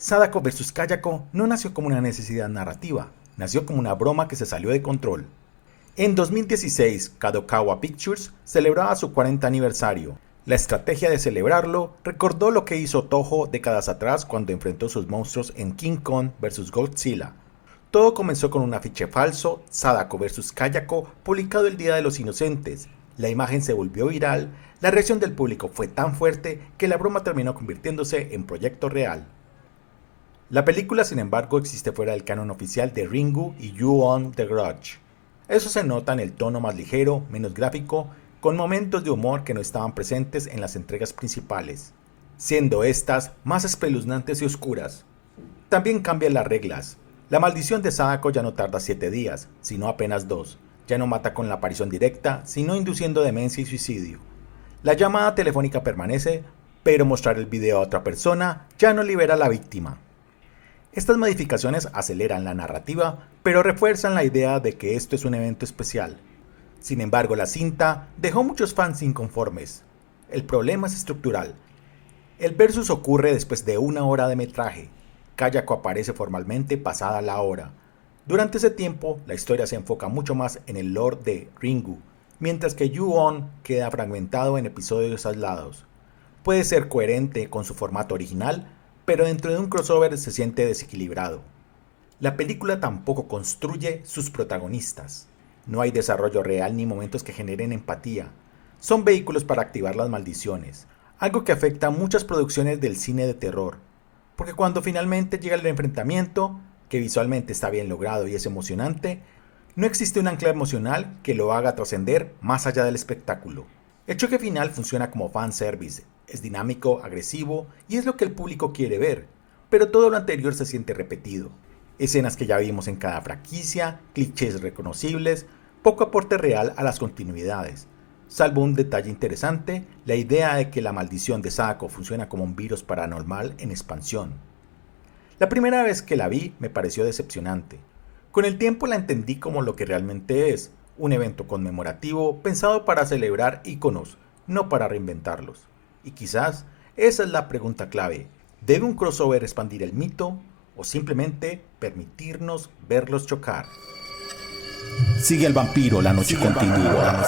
Sadako vs. Kayako no nació como una necesidad narrativa, nació como una broma que se salió de control. En 2016, Kadokawa Pictures celebraba su 40 aniversario. La estrategia de celebrarlo recordó lo que hizo Toho décadas atrás cuando enfrentó sus monstruos en King Kong vs. Godzilla. Todo comenzó con un afiche falso, Sadako vs. Kayako, publicado el Día de los Inocentes. La imagen se volvió viral, la reacción del público fue tan fuerte que la broma terminó convirtiéndose en proyecto real. La película, sin embargo, existe fuera del canon oficial de Ringu y Ju-On The Grudge. Eso se nota en el tono más ligero, menos gráfico, con momentos de humor que no estaban presentes en las entregas principales, siendo estas más espeluznantes y oscuras. También cambian las reglas. La maldición de Sadako ya no tarda 7 días, sino apenas 2. Ya no mata con la aparición directa, sino induciendo demencia y suicidio. La llamada telefónica permanece, pero mostrar el video a otra persona ya no libera a la víctima. Estas modificaciones aceleran la narrativa, pero refuerzan la idea de que esto es un evento especial. Sin embargo, la cinta dejó muchos fans inconformes. El problema es estructural. El versus ocurre después de 1 hora de metraje. Kayako aparece formalmente pasada la hora. Durante ese tiempo, la historia se enfoca mucho más en el lore de Ringu, mientras que Ju-On queda fragmentado en episodios aislados. Puede ser coherente con su formato original, pero dentro de un crossover se siente desequilibrado. La película tampoco construye sus protagonistas. No hay desarrollo real ni momentos que generen empatía. Son vehículos para activar las maldiciones, algo que afecta a muchas producciones del cine de terror, porque cuando finalmente llega el enfrentamiento, que visualmente está bien logrado y es emocionante, no existe un ancla emocional que lo haga trascender más allá del espectáculo. El choque final funciona como fanservice, es dinámico, agresivo y es lo que el público quiere ver, pero todo lo anterior se siente repetido. Escenas que ya vimos en cada franquicia, clichés reconocibles, poco aporte real a las continuidades. Salvo un detalle interesante, la idea de que la maldición de Sadako funciona como un virus paranormal en expansión. La primera vez que la vi me pareció decepcionante. Con el tiempo la entendí como lo que realmente es, un evento conmemorativo pensado para celebrar íconos, no para reinventarlos. Y quizás esa es la pregunta clave. ¿Debe un crossover expandir el mito o simplemente permitirnos verlos chocar? Sigue al vampiro, la noche continúa.